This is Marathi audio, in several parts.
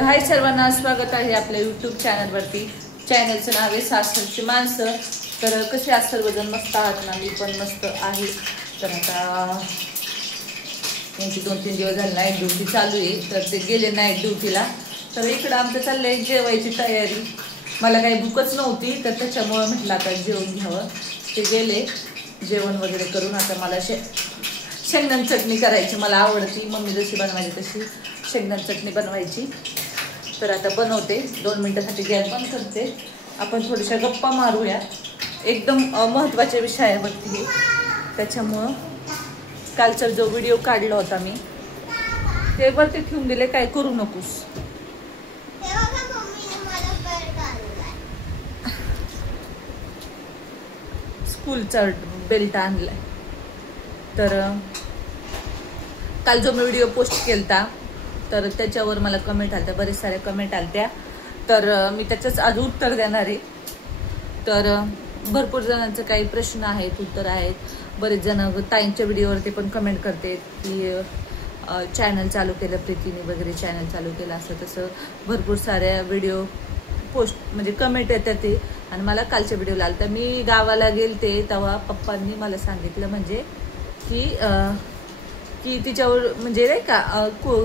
हाय सर्वांना, स्वागत आहे आपल्या यूट्यूब चॅनलवरती. चॅनलचं नाव आहे सासरची माणसं. तर कसे आहात सर्वजण? मस्त आहात ना? मी पण मस्त आहे. तर आता यांची 2-3 दिवस झाले नाईट ड्युटी चालू आहे, तर ते गेले नाईट ड्युटीला. तर इकडं आमचं चाललंय जेवायची तयारी. मला काही भूकच नव्हती, तर त्याच्यामुळं म्हटलं आता जेवण घ्यावं. ते गेले जेवण वगैरे करून. आता मला शेंगदाणा चटणी करायची, मला आवडती. मम्मी जशी बनवायची तशी शेंगदाणा चटणी बनवायची. तर आता बनवते. 2 मिनिटासाठी गॅस बंद करते. आपण थोड्याशा गप्पा मारूया. एकदम महत्त्वाच्या विषयावरती हे. त्याच्यामुळं कालचा जो व्हिडिओ काढला होता मी, ते वरती ठेवून दिले. काय करू नकोस. स्कूलचा बेल्ट आणलाय. तर काल जो मी व्हिडिओ पोस्ट केलता, तर त्याच्यावर मला कमेंट आल्या, बरेच साऱ्या कमेंट आल्या. तर मी त्याचंच आज उत्तर देणार आहे. तर भरपूर जणांचे काही प्रश्न आहेत, उत्तर आहेत. बरेच जण ताईंच्या व्हिडिओवरती पण कमेंट करते की चॅनल चालू केलं प्रीतीने वगैरे, चॅनल चालू केलं असं तसं. भरपूर साऱ्या व्हिडिओ पोस्ट म्हणजे कमेंट येतात ते. आणि मला कालच्या व्हिडिओला आलं, तर मी गावाला गेलते तेव्हा पप्पांनी मला सांगितलं म्हणजे की तिच्यावर म्हणजे नाही का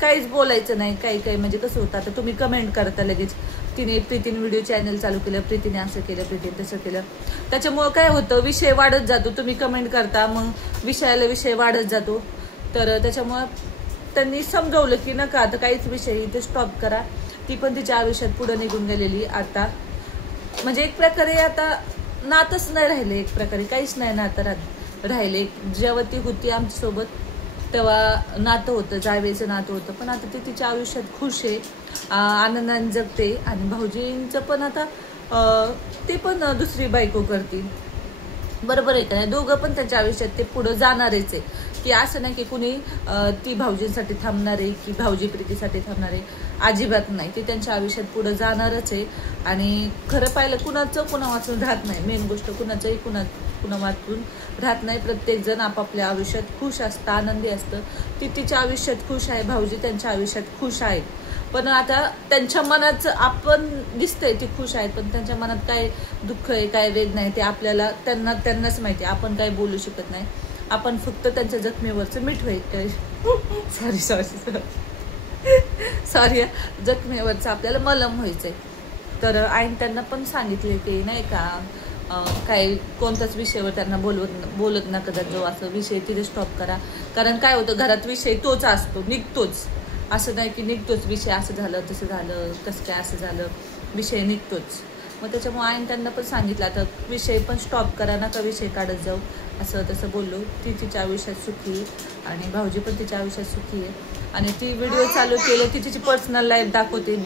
काहीच बोलायचं नाही. काही म्हणजे कसं होतं, आता तुम्ही कमेंट करता लगेच, प्रीतीने व्हिडिओ चॅनल चालू केलं, प्रीतीने असं केलं, प्रीतीने तसं केलं. त्याच्यामुळं काय होतं, विषय वाढत जातो. तुम्ही कमेंट करता, मग विषयाला विषय वाढत जातो. तर त्याच्यामुळं त्यांनी समजवलं की नका आता काहीच विषय इथे स्टॉप करा. ती पण तिच्या आयुष्यात पुढे निघून गेलेली. आता म्हणजे एक प्रकारे आता नातच नाही राहिले, एक प्रकारे काहीच नाही नातं राहिले. जेव्हा ती होती आमच्यासोबत तेव्हा नातं होतं, जावेचं नातं होतं. पण आता ती तिच्या आयुष्यात खुश आहे, आनंदाने जगते. आणि भाऊजींचं पण आता ते पण दुसरी बायको करतील, बरोबर आहे का नाही? दोघं पण त्यांच्या आयुष्यात ते पुढं जाणारच आहे. की असं नाही की कुणी ती भाऊजींसाठी थांबणार आहे की भाऊजी प्रीतीसाठी थांबणार आहे, अजिबात नाही. ती त्यांच्या आयुष्यात पुढं जाणारच आहे. आणि खरं पाहिलं कुणाचं कुणा वाचून राहत नाही. मेन गोष्ट कुणाचंही कुणा वाचून राहत नाही. प्रत्येक जण आपापल्या आयुष्यात खुश असतं, आनंदी असतं. ती तिच्या आयुष्यात खुश आहे, भाऊजी त्यांच्या आयुष्यात खुश आहेत. पण आता त्यांच्या मनाचं आपण दिसतंय ती खुश आहेत, पण त्यांच्या मनात काय दुःख आहे, काय वेदना आहे, ते आपल्याला त्यांनाच माहिती. आपण काय बोलू शकत नाही. आपण फक्त त्यांच्या जखमेवरचं मीठ सॉरी जखमेवरचं आपल्याला मलम व्हायचंय. तर आईन त्यांना पण सांगितले की नाही का काही कोणत्याच विषयावर त्यांना बोलत नका जात जो, असं विषय तिथे स्टॉप करा. कारण काय होतं, घरात विषय तोच असतो, निघतोच. असं नाही की निघतोच विषय, असं झालं तसं झालं कसं काय असं झालं, विषय निघतोच. मग त्याच्यामुळे आईन त्यांना पण सांगितलं आता विषय पण स्टॉप करा, नका विषय काढत जाऊ, असं तसं बोललो. ती तिच्या आयुष्यात सुखी आहे आणि भाऊजी पण तिच्या आयुष्यात सुखी आहे. आणि ती व्हिडिओ चालू केलं, ती तिची पर्सनल लाईफ दाखवते.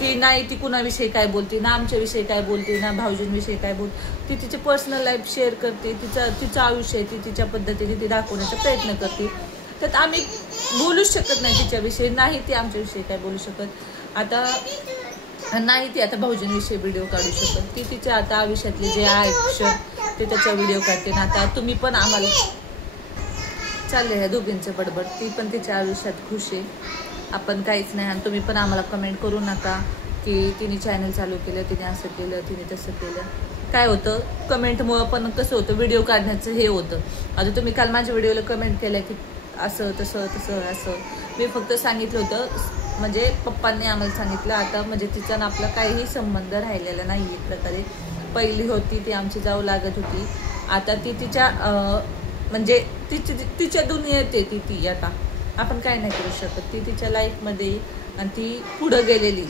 ती नाही ती कुणाविषयी काय बोलते, ना आमच्याविषयी काय बोलते, ना भाऊजींविषयी काय बोलते. ती तिची पर्सनल लाईफ शेअर करते. तिचं आयुष्य आहे, ती तिच्या पद्धतीने ती दाखवण्याचा प्रयत्न करते. तर आम्ही बोलूच शकत नाही तिच्याविषयी, नाही ती आमच्याविषयी काय बोलू शकत. आता नाही ती आता भाऊजींविषयी व्हिडिओ काढू शकत. ती तिच्या आता आयुष्यातले जे आयुष्य ते त्याच्या व्हिडिओ काढते. ना आता तुम्ही पण आम्हाला चालले ह्या दोघींचं बडबड. ती पण तिच्या आयुष्यात खुश आहे, आपण काहीच नाही. आणि तुम्ही पण आम्हाला कमेंट करू नका की तिने चॅनल चालू केलं, तिने असं केलं, तिने तसं केलं. काय होतं, कमेंटमुळं पण कसं होतं, व्हिडिओ काढण्याचं हे होतं. आता तुम्ही काल माझ्या व्हिडिओला कमेंट केलं की असं तसं असं. मी फक्त सांगितलं होतं, म्हणजे पप्पांनी आम्हाला सांगितलं आता म्हणजे तिचा ना आपला काहीही संबंध राहिलेला नाही. एक प्रकारे पहिली होती ती आमची जाऊ लागत होती, आता ती तिच्या म्हणजे तिच्या दुनियेत आहे ती आता आपण काय नाही करू शकत. ती तिच्या लाईफमध्ये आणि ती पुढं गेलेली,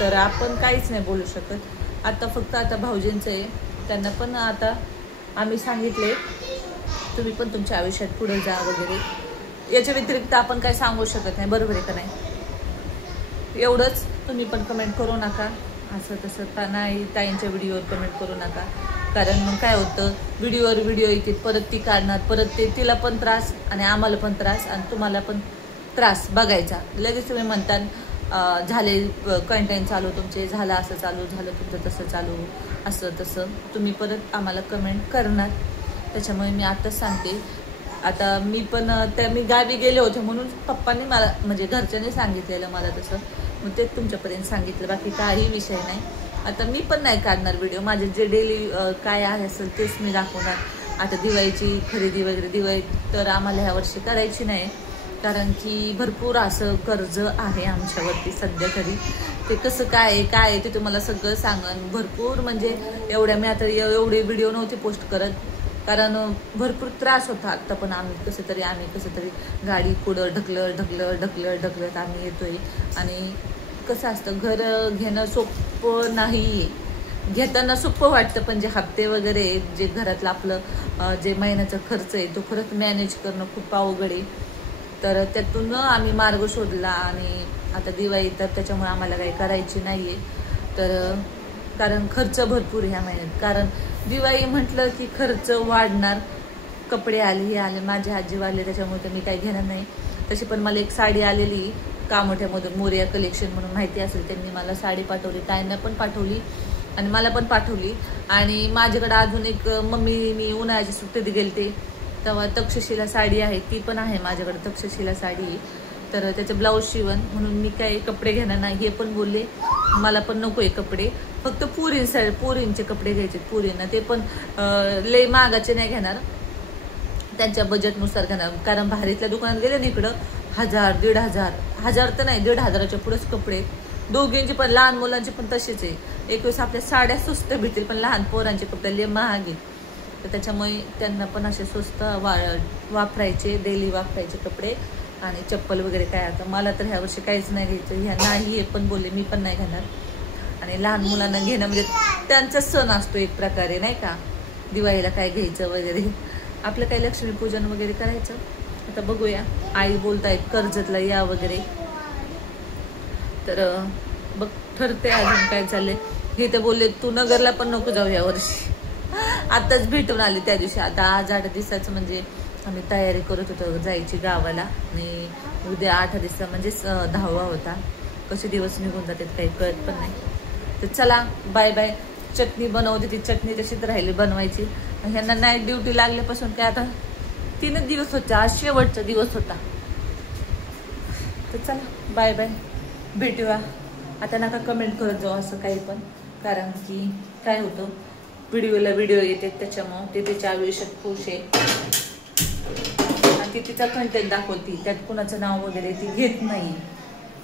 तर आपण काहीच नाही बोलू शकत. आता फक्त आता भाऊजींचं आहे, त्यांना पण आता आम्ही सांगितले तुम्ही पण तुमच्या आयुष्यात पुढे जा वगैरे. याच्या व्यतिरिक्त आपण काय सांगू शकत नाही, बरोबर आहे का नाही? एवढंच. तुम्ही पण कमेंट करू नका असं तसं नाही, ताईंच्या व्हिडिओवर कमेंट करू नका. कारण मग काय होतं, व्हिडिओवर व्हिडिओ येतील, परत ती काढणार, परत ते तिला पण त्रास आणि आम्हाला पण त्रास आणि तुम्हाला पण त्रास बघायचा. लगेच तुम्ही म्हणतात झाले कंटेंट चालू तुमचे, झालं असं चालू, झालं तुमचं तसं चालू, असं तसं तुम्ही परत आम्हाला कमेंट करणार. त्याच्यामुळे मी आताच सांगते आता मी पण मी गावी गेले होते म्हणून पप्पांनी मला म्हणजे घरच्यांनी सांगितलेलं मला तसं, मग तेच तुमच्यापर्यंत सांगितलं, बाकी काही विषय नाही. आता मी पण नाही काढणार व्हिडिओ, माझे जे डेली काय आहे असेल तेच मी दाखवणार. आता दिवाळीची खरेदी वगैरे, दिवाळी तर आम्हाला ह्या वर्षी करायची नाही, कारण की भरपूर असं कर्ज आहे आमच्यावरती सध्या तरी. ते कसं काय आहे ते तुम्हाला सगळं सांगन. भरपूर म्हणजे एवढ्या मी आता एवढे व्हिडिओ नव्हते पोस्ट करत, कारण भरपूर त्रास होता. आत्ता पण आम्ही कसं तरी गाडी पुढं ढकलत आम्ही येतोय. आणि कसं असतं, घर घेणं सोपं नाही आहे. घेताना सोपं वाटतं, पण जे हप्ते वगैरे जे घरातलं आपलं जे महिन्याचा खर्च आहे तो खरंच मॅनेज करणं खूप अवघड आहे. तर त्यातून आम्ही मार्ग शोधला आणि आता दिवाळी तर त्याच्यामुळे आम्हाला काही करायची नाही आहे. तर कारण खर्च भरपूर ह्या महिन्यात, कारण दिवाळी म्हटलं की खर्च वाढणार. कपडे आले, हे आले, माझे आजी वाढले, त्याच्यामुळे तर मी काही घेणार नाही. तशी पण मला एक साडी आलेली कामोठ्यामधून, मोरिया कलेक्शन म्हणून, माहिती असेल त्यांनी मला साडी पाठवली, ताईंना पण पाठवली आणि मला पण पाठवली. आणि माझ्याकडे अजून एक मी उन्हाळ्याची सुट्टीत गेलते तेव्हा तक्षशिला साडी आहे, ती पण आहे माझ्याकडे, तक्षशिला साडी. तर त्याचं ब्लाऊज शिवण, म्हणून मी काही कपडे घेणार नाही. हे पण बोलले मला पण नको आहे कपडे, फक्त पोरींचे कपडे घ्यायचे पोरींना, ते पण लय महागाचे नाही घेणार, त्यांच्या बजेटनुसार घेणार. कारण भारीतल्या दुकानात गेले ना इकडं 1000, 1500 तर नाही, 1500च्या पुढेच कपडे. दोघींची पण, लहान मुलांची पण तशीच आहे. एक वेळेस आपल्या साड्या स्वस्त भेटतील, पण लहान पोरांचे कपडे लय महाग आहेत. तर त्याच्यामुळे त्यांना पण असे स्वस्त वापरायचे, डेली वापरायचे कपडे आणि चप्पल वगैरे काय. आता मला तर ह्या वर्षी काहीच नाही घ्यायचं, ह्या नाही, हे पण बोलले मी पण नाही घेणार. आणि लहान मुलांना घेणं म्हणजे त्यांचा सण असतो एक प्रकारे, नाही का, दिवाळीला काय घ्यायचं वगैरे. आपलं काही लक्ष्मीपूजन वगैरे करायचं. आता बघूया, आई बोलतायत कर्जतला या वगैरे, तर बघ ठरते अजून काय चाललंय. हे तर बोलले तू नगरला पण नको जाऊ या वर्षी, आताच भेटून आली त्या दिवशी. आता आज 8 दिवसाचं म्हणजे आम्ही तयारी करत होतो जायची गावाला, आणि उद्या 8 दिवसा म्हणजे 10वा होता. कसे दिवस निघून जातात काही कळत पण नाही. तर चला बाय बाय. चटणी बनवते, ती चटणी तशीच राहिली बनवायची. ह्यांना नाईट ड्युटी लागल्यापासून काय आता 3च दिवस होते, आज शेवटचा दिवस होता. तर चला बाय बाय, भेटूया. आता नका कमेंट करत जाऊ असं काही पण, कारण की काय होतं, व्हिडिओ येते त्याच्यामुळं ते तिच्या आयुष्यात खुश आहे आणि ती तिचा कंटेंट दाखवती, त्यात कुणाचं नाव वगैरे ती घेत नाही.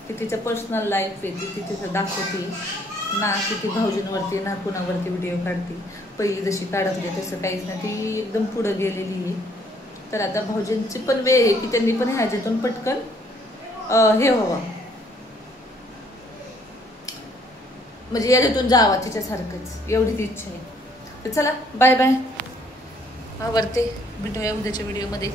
ती तिचं पर्सनल लाईफ आहे, ती तिचं दाखवते ना. किती भाऊजींवरती ना कुणावरती व्हिडिओ काढते. पहिली जशी काढत होते तसं काहीच नाही, ती एकदम पुढं गेलेली आहे. तर आता भाऊजींची पण वेळ आहे की त्यांनी पण ह्याच्यातून पटकन हे व्हावं, म्हणजे याच्यातून जावा तिच्यासारखंच, एवढीच इच्छा आहे. तर चला बाय बाय, आवडते, भेटूया उद्याच्या व्हिडिओमध्ये.